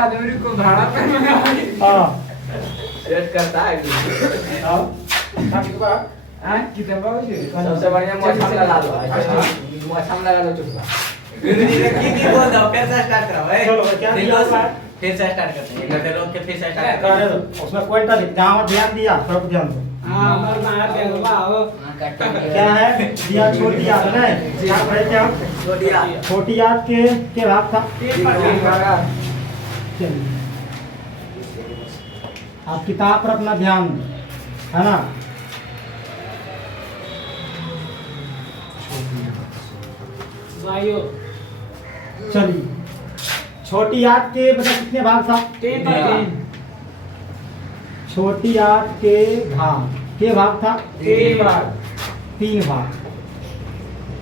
आदमी को भाड़ा पे हाँ रेट करता है कितना बाबू सबसे बढ़िया मौसम लगा लो मौसम लगा लो चुपका बोल दो फिर से स्टार्ट करो भाई चलो क्या दिया फिर से स्टार्ट करते हैं घंटे रोक के फिर से स्टार्ट करे दो उसमें पॉइंट लिख जहाँ ध्यान दिया थोड़ा ध्यान दो हां मर मार दे बाबू क्या है दिया छोटी याद है यहाँ पर क्या छोटी याद के भाग था चलिए आप किताब पर अपना ध्यान दो है ना वायु चलिए छोटी याद के मतलब कितने भाग था 3 छोटी याद के भाग था 3 बार 3 भाग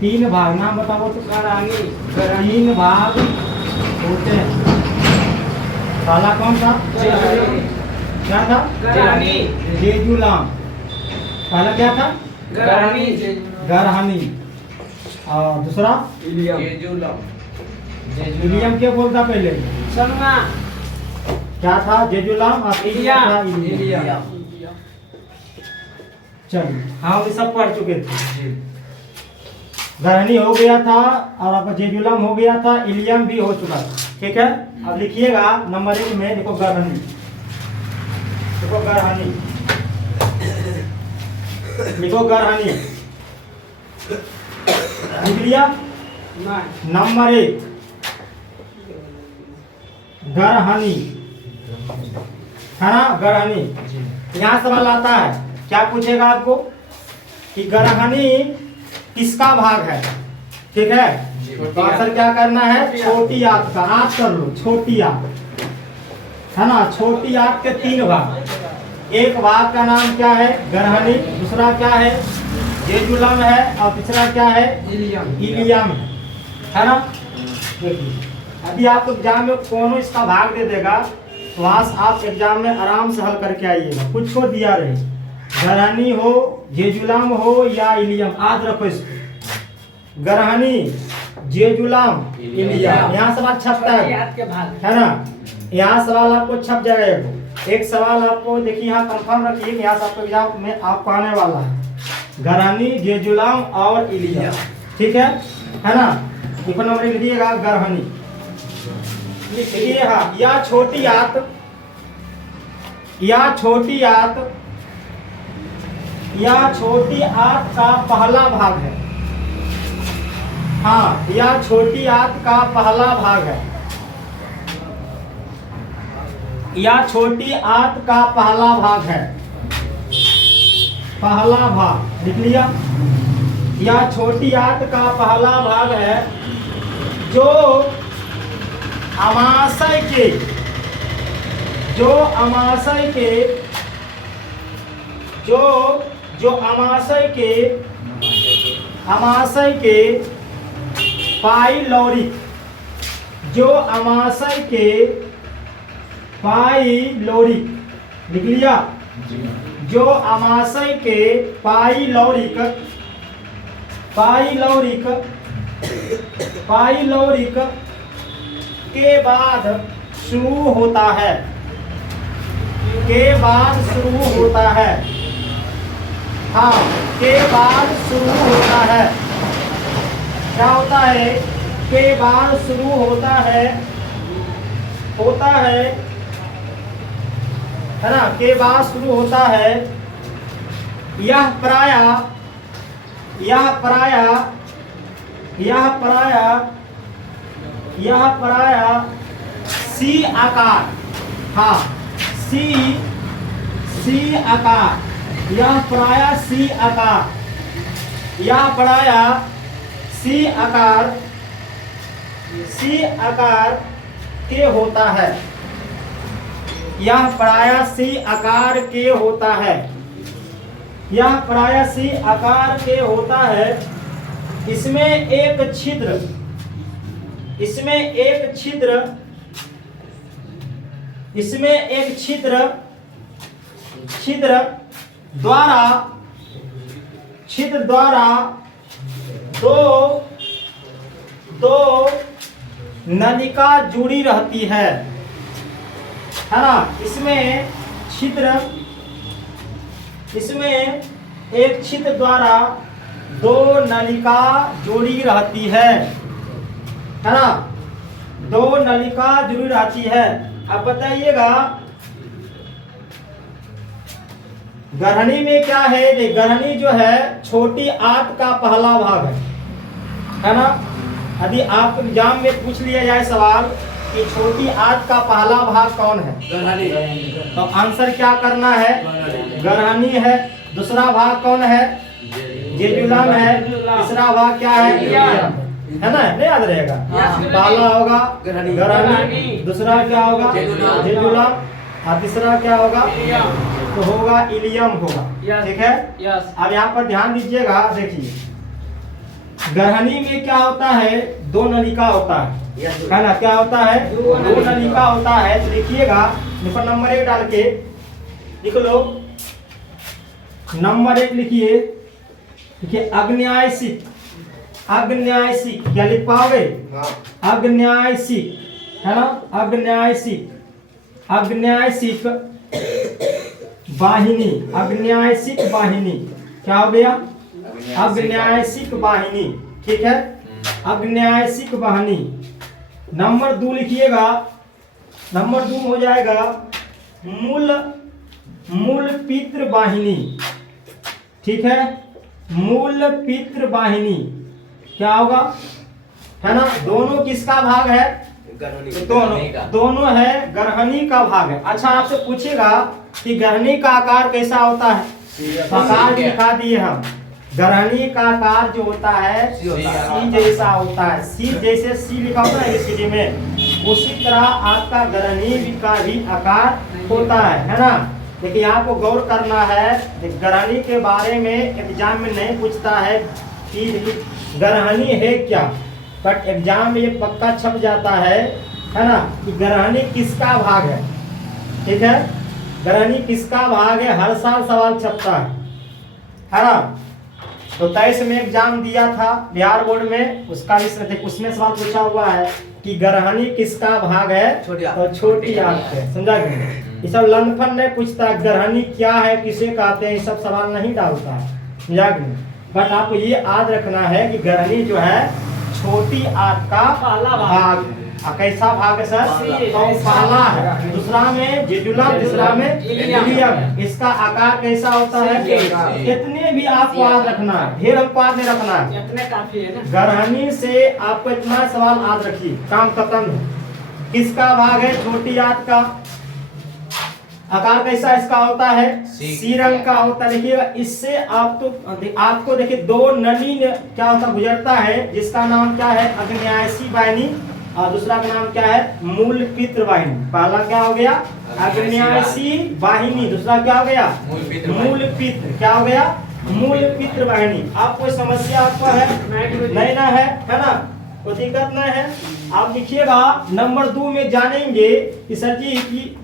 3 भाग नाम बताओ तो करानी 3 भाग होते हैं पहला कौन था क्या था करानी जेजुलाम पहला क्या था करानी गरहनी और दूसरा इलियम क्या बोलता पहले सनुआ क्या था जेजुलाम और तीसरा था इलियम चलिए हम ये सब पढ़ चुके थे गरहनी हो गया था और आपका जेजुलाम हो गया था इलियम भी हो चुका था ठीक है अब लिखिएगा नंबर 1 में देखो गरहनी लिखो गरहनी लिख लिया नंबर 1 गरहनी है ना गरहनी यहाँ सवाल आता है क्या पूछेगा आपको कि गरहनी किसका भाग है ठीक है तो आंसर क्या करना है छोटी आंत का आंत कर लो छोटी आंत है ना छोटी आंत के 3 भाग एक भाग का नाम क्या है गरहनी दूसरा क्या है जेजुलम है और तीसरा क्या है इलियम है ना देखिए अभी आप एग्जाम में कौन इसका भाग दे देगा तो वहां से आप एग्जाम में आराम से हल करके आइएगा कुछ को दिया रहे गरहनी हो जेजुलम हो या इलियम याद रखो इसको गरहनी जेजुलम इलियम यहाँ सवाल छपता है ना यहाँ सवाल आपको छप जाएगा एक सवाल आपको देखिए यहाँ कंफर्म रखिए यहाँ से आपको एग्जाम में आपको आने वाला है गरहनी जेजुलम और इलियम ठीक है ना टिफिन नंबर लिख दिएगा गरहनी लिखिए हाँ या छोटी आंत का पहला भाग है हाँ या छोटी आंत का पहला भाग है या छोटी आंत का पहला भाग है पहला भाग लिख लिया या छोटी आंत का पहला भाग है जो अमाशय के पाइलोरिक लिख लिया जो अमाशय के पाइलोरिक के बाद शुरू होता है हाँ के बाद शुरू होता है क्या होता है के बाद शुरू होता है ना के बाद शुरू होता है यह प्राय सी आकार हाँ सी आकार यह प्राय सी आकार के होता है यह प्राय सी आकार के होता है इसमें एक छिद्र द्वारा दो नलिका जुड़ी रहती है है ना। इसमें छिद्र, इसमें एक छिद्र द्वारा दो नलिका जोड़ी रहती है ना, दो नलिका जुड़ी रहती है। अब बताइएगा गरहनी में क्या है। गरहनी जो है छोटी आंत का पहला भाग है ना। यदि आपको एग्जाम में पूछ लिया जाए सवाल कि छोटी आंत का पहला भाग कौन है, तो आंसर क्या करना है, गरहनी है। दूसरा भाग कौन है, जेजुलम है। तीसरा भाग क्या है ना, नहीं याद रहेगा। पहला होगा गरहनी, दूसरा क्या होगा जेजुलम, और तीसरा क्या होगा, तो होगा इलियम होगा। ठीक है। अब यहाँ पर ध्यान दीजिएगा, देखिए गरहनी में क्या होता है, दो नलिका होता है ना। क्या होता है, दो नलिका होता है। तो देखिएगा नंबर 1 डाल के लिख लो, नंबर 1 लिखिए। देखिए अग्न्यायसिक, अग्न्यायसिक क्या लिख पाओगे, अग्न्यायसिक है ना, अग्न्यायसिक, अग्न्यायसिक वाहिनी, अग्न्यायसिक वाहिनी क्या हो गया, अग्न्यायसिक वाहिनी। ठीक है, अग्न्यायसिक वाहिनी। नंबर 2 लिखिएगा, नंबर 2 हो जाएगा मूल, मूल पित्र वाहिनी। ठीक है, मूल पित्र वाहिनी क्या होगा, है ना। दोनों किसका भाग है, दोनों है गरहनी का भाग है। अच्छा आपसे पूछेगा कि गरहनी का आकार कैसा होता है, आकार दिखा दिए हम। गरहनी का आकार जो होता है सी जैसा होता है, सी जैसे सी लिखा होता है एबीसीडी में, उसी तरह आपका गरहनी का भी आकार होता है ना। लेकिन आपको गौर करना है, गरहनी के बारे में एग्जाम में नहीं पूछता है कि गरहनी है क्या, बट एग्जाम में ये पक्का छप जाता है ना कि गरहनी किसका भाग है। ठीक है, गरहनी किसका भाग है, हर साल सवाल छपता है ना। तो 23 में एग्जाम दिया था बिहार बोर्ड में, उसका भी उसमें सवाल पूछा हुआ है कि गरहनी किसका भाग है, तो छोटी आंत है। समझा कि ये सब लंफन नहीं पूछता, गरहनी क्या है, किसे कहते हैं, ये सब सवाल नहीं डालता है। समझा कि बट आपको ये याद रखना है कि गरहनी जो है छोटी आंत का भाग है। कैसा भाग है सर, तो पाला है। दूसरा में जेजुलम, तीसरा में इलियम। इसका आकार कैसा होता है, इतने भी आपको याद रखना है, ढेर हमको याद नहीं रखना है, इतने काफी है ना। गरहनी से आपको इतना सवाल याद रखिए, काम खत्म है। किसका भाग है, छोटी आंत का। आकार कैसा इसका होता है, सी रंग का होता है। देखिएगा इससे आपको देखिए दो नली क्या होता गुजरता है, जिसका नाम क्या है, अग्न्यायसी वाहिनी, और दूसरा का नाम क्या है, मूल पित्र वाहिनी। पहला क्या हो गया, अग्न्यायसी वाहिनी, दूसरा क्या हो गया, मूल पित्र। क्या हो गया, मूल पित्र वाहिनी। आप कोई समस्या आपको है, नहीं ना है ना, कोई दिक्कत नहीं है। आप लिखिएगा नंबर 2 में जानेंगे कि सर जी की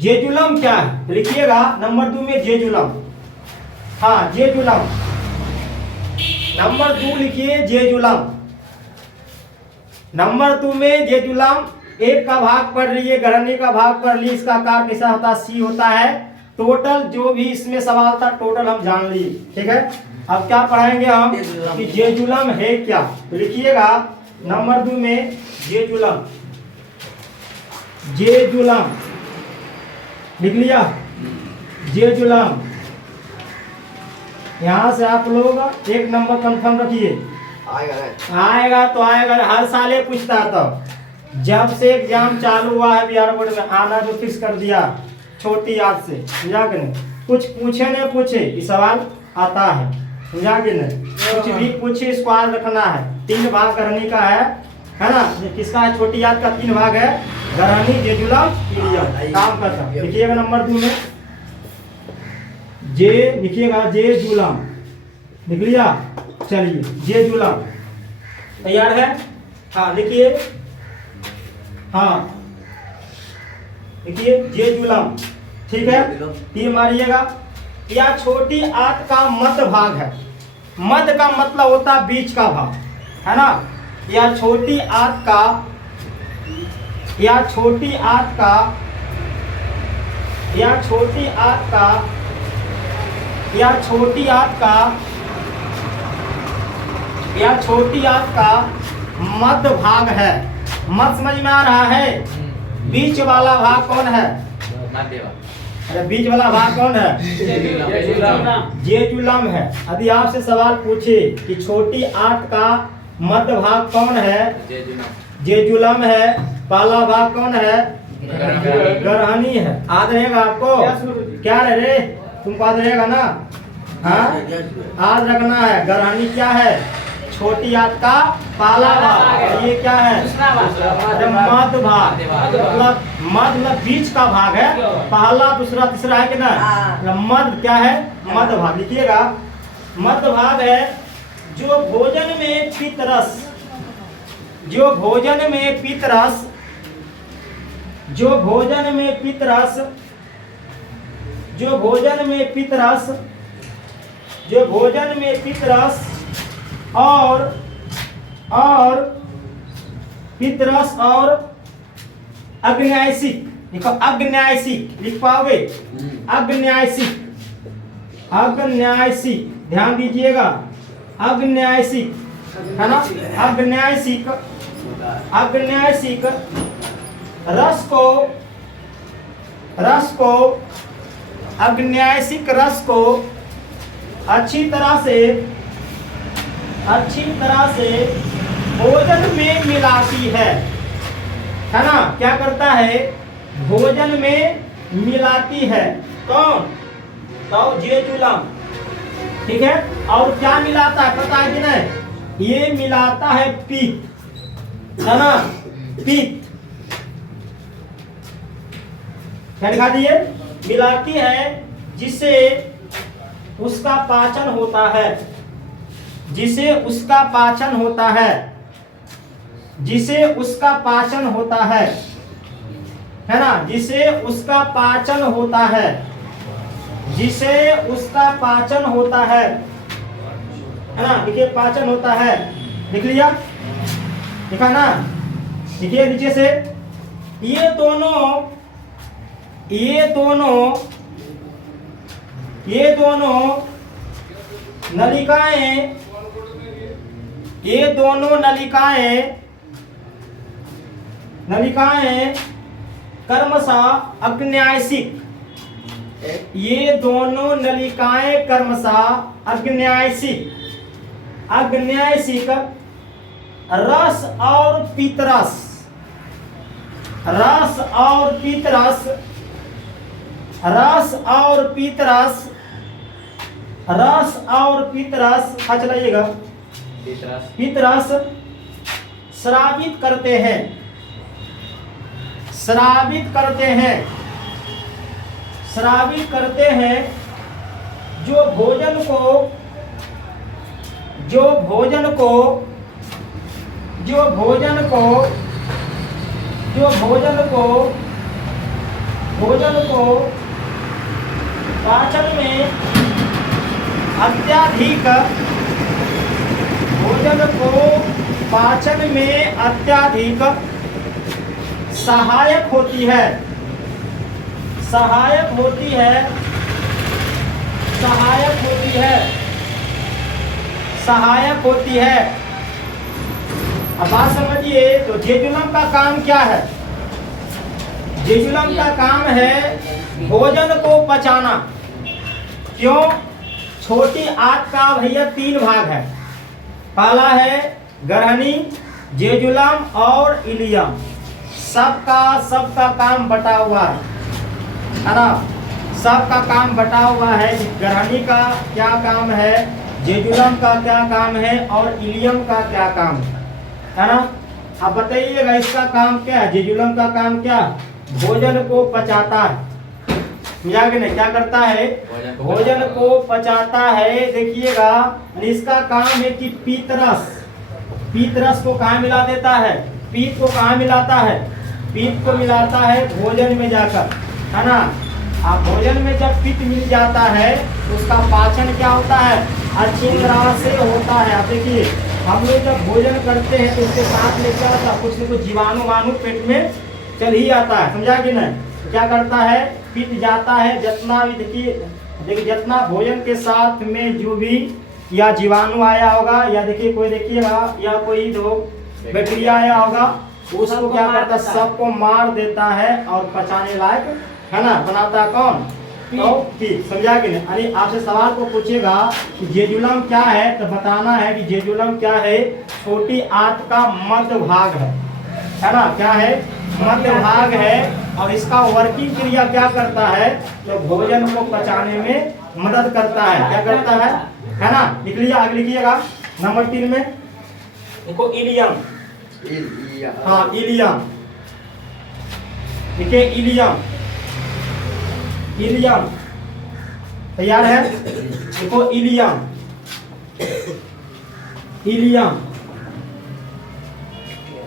जेजुलम क्या है। लिखिएगा नंबर 2 में जेजुलम, हाँ जेजुलम, नंबर 2 लिखिए जेजुलम। नंबर 2 में जेजुलम, एक का भाग पढ़ लिए, गरहनी का भाग पढ़ लिए, इसका आकार कैसा होता है, सी होता है। टोटल जो भी इसमें सवाल था टोटल हम जान लिए। ठीक है, अब क्या पढ़ाएंगे हम कि जेजुलम है क्या। तो लिखिएगा नंबर 2 में जेजुलम, जेजुलम लिख लिया, जेजुलम। यहां से आप लोग एक नंबर कंफर्म रखिए, आएगा तो आएगा, हर साल ये पूछता है। तो जब से एग्जाम चालू हुआ है बिहार बोर्ड में, आना तो फिक्स कर दिया छोटी याद से। समझा कि नहीं, कुछ पूछे नहीं पूछे ये सवाल आता है। समझा कि नहीं, कुछ भी पूछे इसको याद रखना है। 3 भाग गरहनी का है ना। किसका है, छोटी याद का 3 भाग है, गरहनी, जेजुलम, इलियम। काम करता लिखिएगा नंबर 2 में जे, लिखिएगा जेजुलम, लिख लिया। चलिए जेजुलम तैयार है, हाँ लिखिए, हाँ लिखिए जेजुलम। ठीक है, तीर मारिएगा। यह छोटी आंत का मध्य भाग है। मध्य का मतलब होता है बीच का भाग, है ना। यह छोटी आंत का या छोटी आंत का या छोटी आंत का मध्य भाग है। मत समझ में आ रहा है? बीच वाला भाग कौन है? अरे बीच वाला भाग कौन है? जेजुलम है। यदि आपसे सवाल पूछे कि छोटी आंत का मध्य भाग कौन है? जेजुलम है। पहला भाग कौन है? गरहनी है। याद रहेगा आपको? क्या रे? तुमको याद रहेगा ना? हाँ, याद रखना है। गरहनी क्या है? छोटी आंत का पहला भाग। ये क्या है? मध्य भाग। मतलब मध्य बीच का भाग है। पहला, दूसरा, तीसरा है कि ना? मध्य क्या है? मध्य भाग। लिखिएगा, मध्य भाग है जो भोजन में पित्तरस जो भोजन में पित्तरस और अग्न्यायसिक। देखो अग्न्यायसिक लिख पाओगे? अग्न्यायसिक ध्यान दीजिएगा। अग्न्यायसिक है ना? अग्न्यायसिक अग्न्यायसिक रस को अच्छी तरह से भोजन में मिलाती है ना? क्या करता है? भोजन में मिलाती है। कौन? तो जेजुलम। ठीक है। और क्या मिलाता है पता है कि नहीं? ये मिलाता है पित्त, है ना? पित्त क्या लिखा दिए? मिलाती है जिससे उसका पाचन होता है। जिसे उसका पाचन होता है ना? जिसे उसका पाचन होता है ना? देखिए पाचन होता है। लिख लिया? लिखा ना? देखिए नीचे से ये दोनों नलिकाएं कर्मशः अग्न्यायसिक। ये दोनों नलिकाएं क्रमशः अग्न्यायसिक रस और पित्तरस चलाइएगा। पित्तरस स्रावित करते हैं जो भोजन को पाचन में अत्यधिक सहायक होती है। अब बात समझिए। तो जेजुलम का काम क्या है? जेजुलम का काम है भोजन को पचाना। क्यों? छोटी आंत का भैया 3 भाग है। पहला है गरहनी, जेजुलम और इलियम। सबका काम बटा हुआ है ना? सबका काम बटा हुआ है। गरहनी का क्या काम है, जेजुलम का क्या काम है और इलियम का क्या काम है ना? अब बताइएगा इसका काम क्या है? जेजुलम का काम क्या? भोजन को पचाता है। नहीं क्या करता है? भोजन को पचाता है। देखिएगा इसका काम है कि पित्तरस को कहाँ मिला देता है? पित्त को कहाँ मिलाता है? पित्त को मिलाता है भोजन में जाकर, है ना? अब भोजन में जब पित्त मिल जाता है तो उसका पाचन क्या होता है? अच्छी तरह से होता है। आप देखिए हम लोग जब भोजन करते हैं तो उसके साथ में क्या होता है? कुछ न कुछ जीवाणु पेट में चल ही आता है। समझा कि नहीं? तो क्या करता है? पिट जाता है। जितना भी देखिए जितना भोजन के साथ में जो भी या जीवाणु आया होगा या देखिए कोई देखिएगा या कोई जो बैक्टीरिया आया होगा उसको क्या करता है, सबको मार देता है और पचाने लायक है ना बनाता है कौन, तो ठीक समझा कि नहीं। अरे आपसे सवाल को पूछेगा कि जेजुलम क्या है तो बताना है कि जेजुलम क्या है, छोटी आंत का मध्य भाग है ना, क्या है मध्य भाग है। और इसका वर्किंग क्रिया क्या करता है, तो भोजन को पचाने में मदद करता है। क्या करता है ना। लिख लिया, आगे लिखिएगा नंबर 3 में देखो इलियम। हाँ इलियम देखिए, इलियम इलियम तैयार है। देखो इलियम इलियम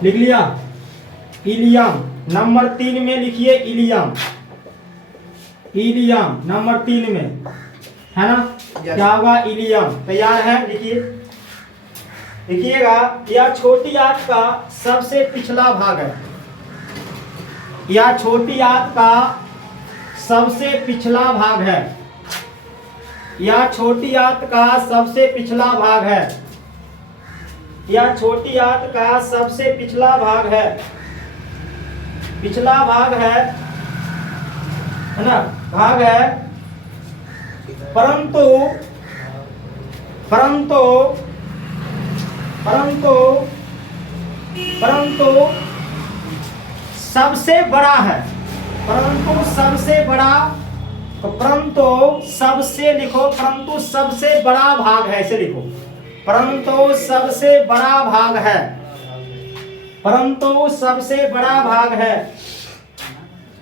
लिख लिया। इलियम नंबर 3 में लिखिए, इलियम इलियम नंबर 3 में है ना, क्या होगा इलियम। तैयार है, लिखिए लिखिएगा। यह छोटी आंत का सबसे पिछला भाग है। यह छोटी आंत का सबसे पिछला भाग है। यह छोटी आंत का सबसे पिछला भाग है। यह छोटी आंत का सबसे पिछला भाग है। पिछला भाग है ना, भाग है। परंतु परंतु परंतु परंतु सबसे बड़ा है। परंतु सबसे बड़ा, तो परंतु सबसे लिखो, परंतु सबसे बड़ा भाग है, ऐसे लिखो। परंतु सबसे बड़ा भाग है। परंतु सबसे बड़ा भाग है।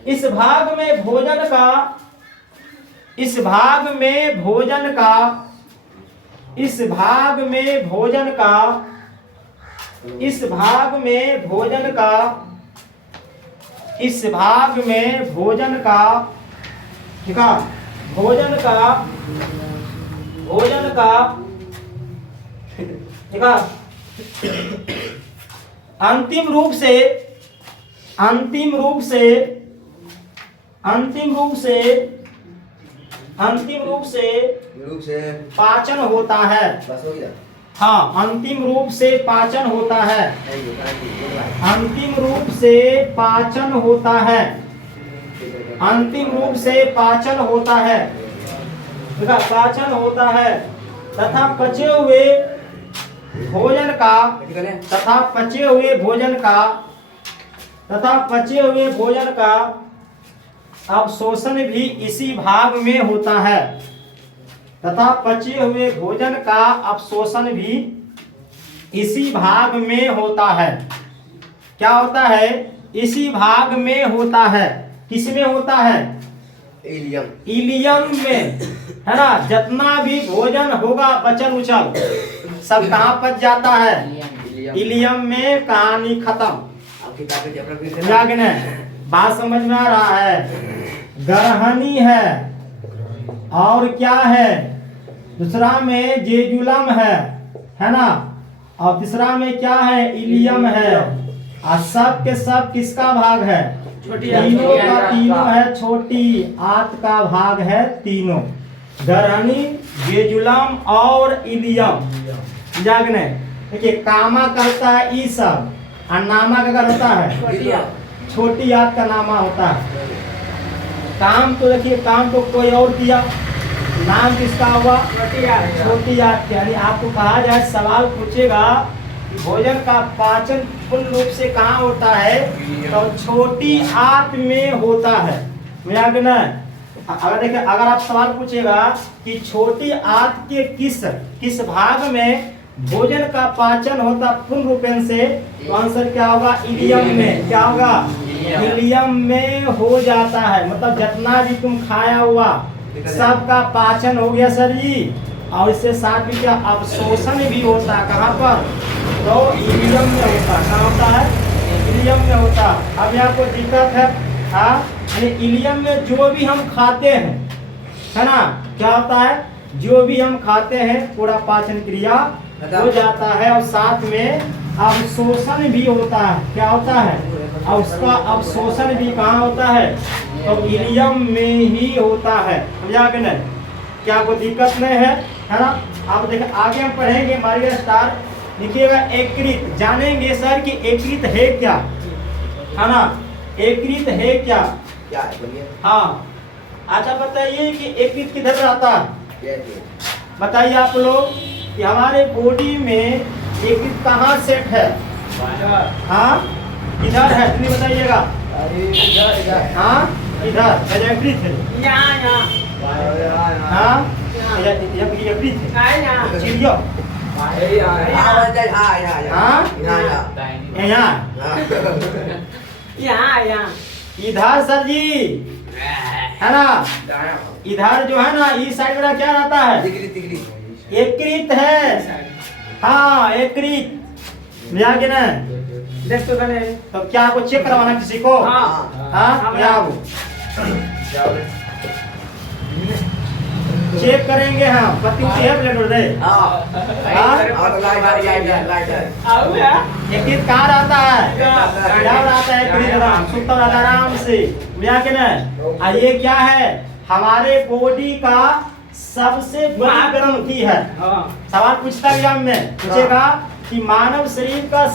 इस भाग में भोजन का, इस भाग में भोजन का, इस भाग में भोजन का, इस भाग में भोजन का, इस भाग में भोजन का, ठीक है, भोजन का, भोजन का, ठीक है, अंतिम रूप से, अंतिम रूप से, अंतिम रूप से, अंतिम रूप से पाचन होता है। बस हो गया। हाँ, अंतिम रूप से पाचन होता है। अंतिम रूप से पाचन होता है। अंतिम रूप से पाचन होता है, पाचन होता है तथा पचे हुए भोजन का, तथा पचे हुए भोजन का, तथा पचे हुए भोजन का अवशोषण भी इसी भाग में होता है। तथा पचे हुए भोजन का अवशोषण भी इसी भाग में होता है। क्या होता है, इसी भाग में होता है। किस में होता है, इलियम। इलियम में, है ना। जितना भी भोजन होगा बचल उचल सब कहाँ पच जाता है, इलियम में। कहानी खत्म। जागे न, बात समझ में आ रहा है। गरहनी है और क्या है, दूसरा में जेजुलम है ना, और तीसरा में क्या है, इलियम है। और सब के सब किसका भाग है, तीनों का तीनों है, छोटी आंत का भाग है तीनों, गरहनी, जेजुलम और इलियम। जागने देखिए, कामा करता है ई सब, और नामा का कर होता है छोटी आंत का नामा होता है। काम तो देखिए, काम तो कोई और किया, नाम किसका हुआ, छोटी आंत। यानी आपको कहा जाए, सवाल पूछेगा कि भोजन का पाचन पूर्ण रूप से कहाँ होता है, तो छोटी आंत में होता है। आगे ना, अगर देखिए, अगर आप सवाल पूछेगा कि छोटी आंत के किस भाग में भोजन का पाचन होता पूर्ण रूपेण से, तो आंसर क्या होगा, इलियम में। क्या होगा, इलियम में हो जाता है। मतलब जितना भी तुम खाया हुआ सबका पाचन हो गया सर जी, और इससे साथ भी क्या अवशोषण भी होता है। कहाँ पर, तो इलियम में होता। कहाँ होता है, इलियम में होता। अब यहाँ कोई दिक्कत है, हाँ, यानी इलियम में जो भी हम खाते हैं, है ना, क्या होता है, जो भी हम खाते हैं पूरा पाचन क्रिया हो जाता है, और साथ में अवशोषण भी होता है। क्या होता है, और उसका अवशोषण भी कहाँ होता है, तो इलियम में ही होता है, समझा कि नहीं? क्या कोई दिक्कत नहीं है ना? आप देखें आगे हम पढ़ेंगे मारिया स्टार, लिखिएगा एकृत। जानेंगे सर कि एकृत है क्या, है ना? एकृत है क्या? क्या है बोलिए? हाँ, अच्छा बताइए कि एकृत किधर रहता है? बताइए आप लोग कि हमारे बॉडी में एकृत कहाँ सेट है? हाँ, किधर है? तुम्हें बताइएगा। हाँ, इधर एकृत है। यहाँ हाँ, एकृत है। चिड़िया यहाँ इधर सर जी, है ना? इधर जो है ना, इस साइड मेरा क्या रहता है? एकृत है। हाँ, एकृत मिला के ना? देख तो बने। तो क्या आपको चेक करवाना किसी को? हाँ। हाँ, क्या वो चेक करेंगे हम? पति है प्लेट दे। आओ यार। एकृत कहाँ रहता है? क्या रहता है? एकृत राम सुप्त रहता है आराम से, मिला के ना? ये क्या है? हमारे बॉडी का सबसे बड़ी ग्रंथि है। सवाल पूछता एग्जाम में, पूछेगा कि मानव शरीर का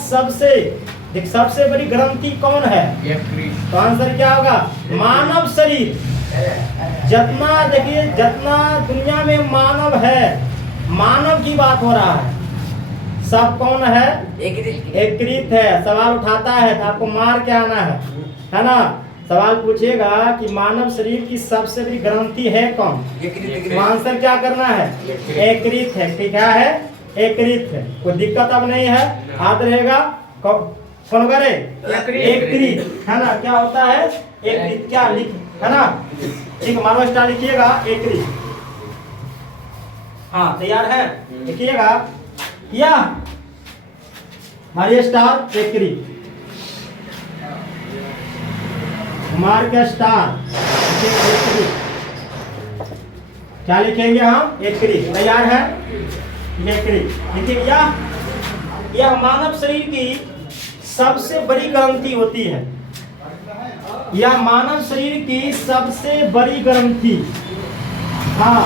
सबसे बड़ी ग्रंथि कौन है? तो आंसर क्या होगा? मानव शरीर। जितना देखिए, जितना दुनिया में मानव है, मानव की बात हो रहा है, सब कौन है? एकृत है। सवाल उठाता है तो आपको मार के आना है ना? सवाल पूछेगा कि मानव शरीर की सबसे बड़ी ग्रंथि है कौन? आंसर क्या करना है? एकृत है। ठीक है, एकृत है। कोई दिक्कत अब नहीं है, याद रहेगा। कौन करे? एकृत, है ना? क्या होता है? एकृत। क्या लिख, है ना? ठीक, मानो स्टार लिखिएगा एकृत। हाँ, तैयार है? लिखिएगा या मारिया स्टार एकृत, मार के स्टार एकृत। क्या लिखेंगे हम? एकृत। तैयार है? एकृत लिखिए। यह मानव शरीर की सबसे बड़ी ग्रंथि होती है। यह मानव शरीर की सबसे बड़ी ग्रंथि, हाँ,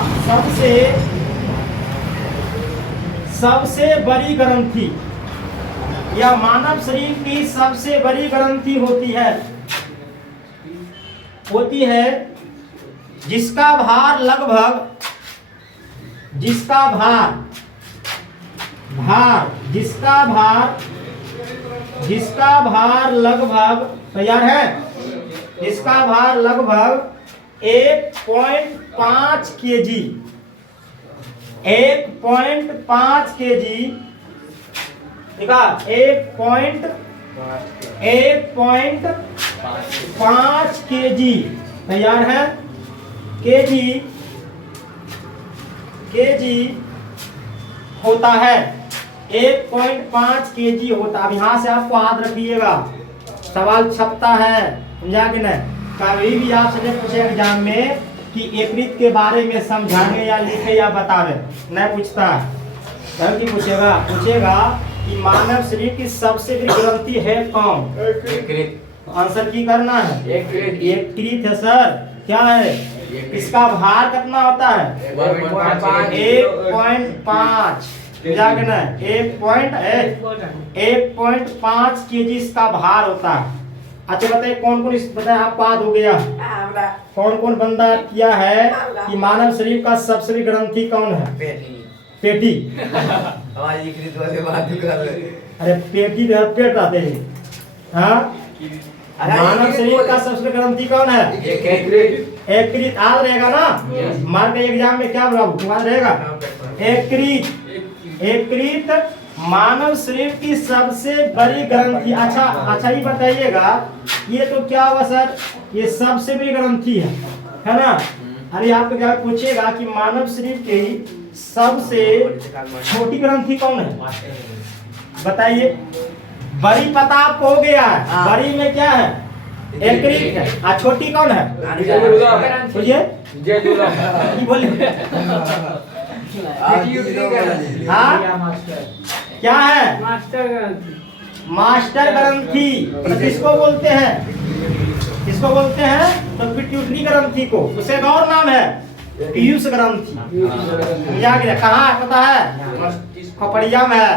सबसे बड़ी ग्रंथि, यह मानव शरीर की सबसे बड़ी ग्रंथि होती है जिसका भार लगभग, जिसका भार लगभग, तैयार है? जिसका भार लगभग 1.5 केजी, 1.5 केजी, देखा? 1.5 केजी, तैयार है? केजी होता है, 1.5 केजी होता। अब यहाँ से आपको याद रखिएगा, सवाल छपता है, समझा कि नहीं? कभी भी आपसे पूछे एग्जाम में कि एकृत के बारे में समझाने या लिखे या बतावे, नहीं पूछता है। कि पूछेगा कि मानव शरीर की सबसे बड़ी ग्रंथि है कौन? एकृत। आंसर की करना है? एकृत है सर। क्या है? इसका भार कितना होता है? 1.5, 1.5 केजी इसका भार होता है। अच्छा बताइए, कौन कौन इस बताए आपको याद हो गया? कौन कौन बंदा किया है कि मानव शरीर का सबसे बड़ी ग्रंथि कौन है? पेटी। अरे पेटी तो पेट रहते हैं। हाँ, मानव शरीर का सबसे बड़ी ग्रंथि कौन है? एकृत। याद रहेगा ना? मार के एग्जाम में क्या बोला? याद रहेगा? एकृत मानव शरीर की सबसे बड़ी ग्रंथि। अच्छा ही बताइएगा, ये तो क्या हुआ सर? ये सबसे बड़ी ग्रंथि है ना? अरे आपको क्या पूछेगा कि मानव शरीर की सबसे छोटी ग्रंथि कौन है? बताइए। बड़ी पता आपको हो गया है, बड़ी में क्या है? एकृत है। और छोटी कौन है? बोलिए, बोलिए। हाँ, क्या है? मास्टर ग्रंथि। किसको बोलते हैं? तो पिट्यूटरी ग्रंथि को, उसे एक और नाम है पीयूष ग्रंथि। समझा गया? कहाँ है पता है? खोपड़िया में है,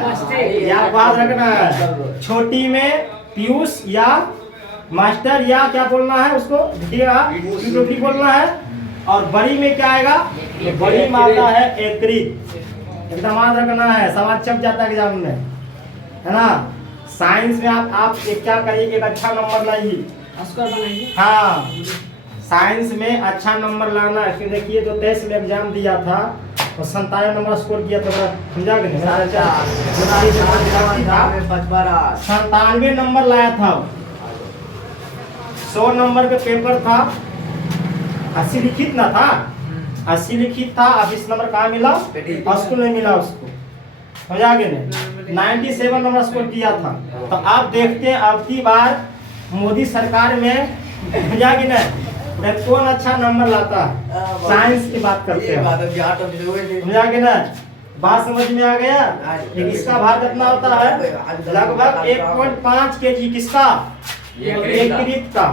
या बात रखना है। छोटी में पीयूष या मास्टर या क्या बोलना है उसको, पिट्यूटरी बोलना है। और बड़ी में क्या आएगा? बड़ी माता है यकृत। एकदम याद रखना है, सवाल छप जाता है एग्जाम में, है ना। साइंस में आप एक क्या करिए, एक अच्छा नंबर लाइए। हाँ, साइंस में अच्छा नंबर लाना है। फिर देखिए जो 23 में एग्जाम दिया था और 97 नंबर स्कोर किया था, समझा कि नहीं? 97 नंबर लाया था। 100 नंबर का पेपर था, 80 लिखित ना था, 80 लिखित था। अब 20 नंबर कहाँ मिला? स्कूल नहीं मिला उसको, समझा कि नहीं? 97 नंबर स्कोर किया था। तो आप देखते हैं अब की बार मोदी सरकार में, समझा कि नहीं, कौन अच्छा नंबर लाता है। साइंस की बात करते हैं, समझा कि नहीं? बात समझ में आ गया? इसका भार कितना होता है? लगभग 1.5 kg। किसका? यकृत का,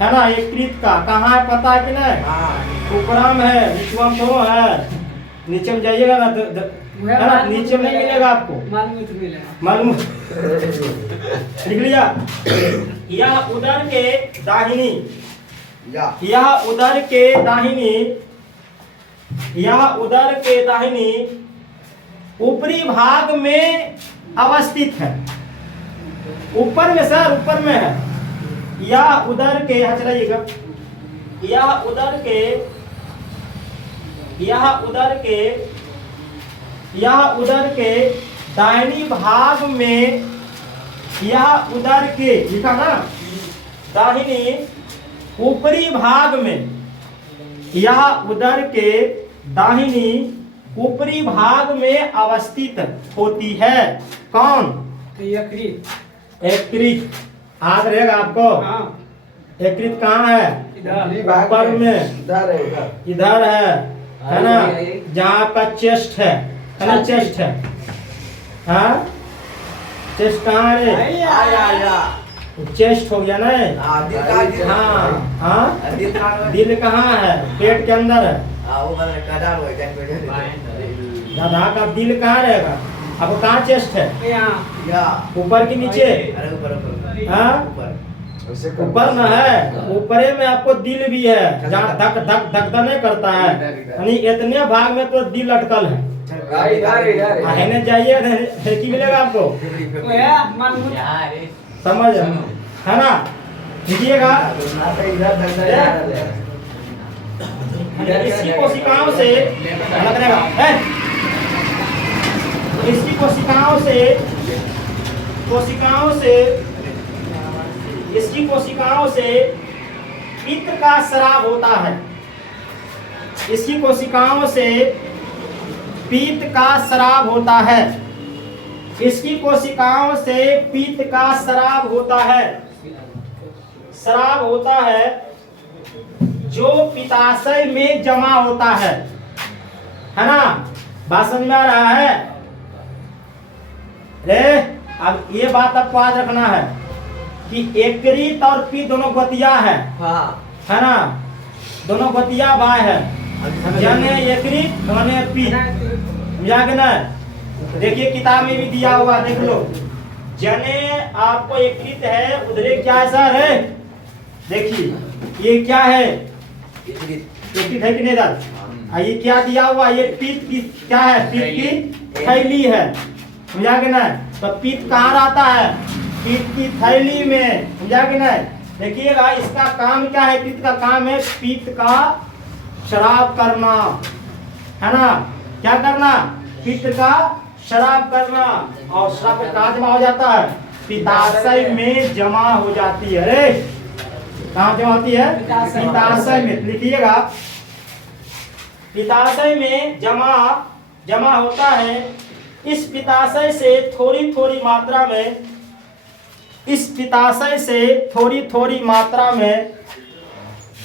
है ना। यकृत का कहाँ है पता है कि नहीं? ऊपरा में है, नीचवा में थोड़ा है। नीचे में जाइएगा ना, है ना, नीचे में नहीं मिलेगा आपको, मालूम लिख लिया। यह उदर के दाहिनी, यह उदर के दाहिनी, यह उदर के दाहिनी ऊपरी भाग में अवस्थित है। ऊपर में सर, ऊपर में है। यह उदर के, हाँ चलाइएगा, यह उदर के, यह उदर के, यह उदर के दाहिनी भाग में, यह उदर के लिखा ना, दाहिनी ऊपरी भाग में, यह उदर के दाहिनी ऊपरी भाग में अवस्थित होती है। कौन? यकृत। यकृत याद रहेगा आपको। यकृत कहाँ है? ऊपर में, इधर है ना, जहाँ आपका चेस्ट है ना, चेस्ट है। हाँ, चेस्ट कहाँ है? चेस्ट हो गया ना। हाँ, दिल कहाँ है? पेट के अंदर है। दादा का दिल कहाँ रहेगा? अब कहाँ चेस्ट है? ऊपर की नीचे? हाँ, ऊपर में है। ऊपरे में आपको दिल भी है, जहाँ धक धक धक नहीं करता है, यानी इतने भाग में तो दिल अटकल है। जाइए, की मिलेगा आपको, समझ है ना। लिखिएगा, इसकी कोशिकाओं से अलग रहेगा, इसकी कोशिकाओं से, इसकी कोशिकाओं से पित्त का स्राव होता है। इसकी कोशिकाओं से पित्त का स्राव होता है। इसकी कोशिकाओं से पित्त का स्राव होता है। स्राव होता है जो पित्ताशय में जमा होता है ना। बात समझ में आ रहा है? अब ये बात आपको याद रखना है कि यकृत और पित्त दोनों गतिया है, है ना, दोनों गतिया बाय है। जने यकृत, जने पित्त, समझा के ना। देखिए किताब में भी दिया हुआ, देख लो। जने आपको यकृत है, उधरे क्या है सर? है, देखिए ये क्या है? यकृत है कि नहीं सर? ये क्या दिया हुआ? ये पित्त की क्या है? पित्त की थैली है, समझा के ना। तो पित्त कहाँ रहता है? पित्त की थैली में, समझा के ना। देखिएगा इसका काम क्या है? पित्त का काम है पित्त का शराब करना, है ना। क्या करना? पित्त का शराब करना। और शराब कहाँ जमा हो जाता है? पित्ताशय में जमा हो जाती है। अरे कहाँ जमा होती है? पित्ताशय में। लिखिएगा, पित्ताशय में जमा होता है। इस पित्ताशय से थोड़ी थोड़ी मात्रा में, इस पित्ताशय से थोड़ी थोड़ी मात्रा में,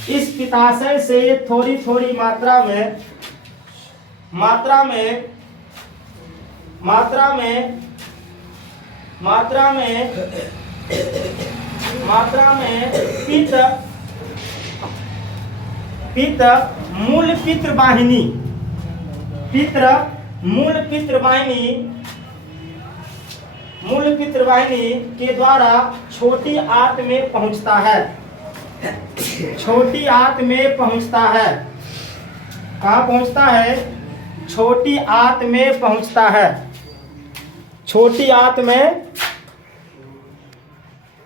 इस पित्ताशय से थोड़ी थोड़ी मात्रा में, मात्रा में, मात्रा में, मात्रा में, मात्रा में पित्त मूल पित्र वाहिनी, मूल पित्र वाहिनी के द्वारा छोटी आंत में पहुंचता है, छोटी आंत में पहुंचता है। कहाँ पहुंचता है? छोटी आंत में पहुंचता है, छोटी आंत में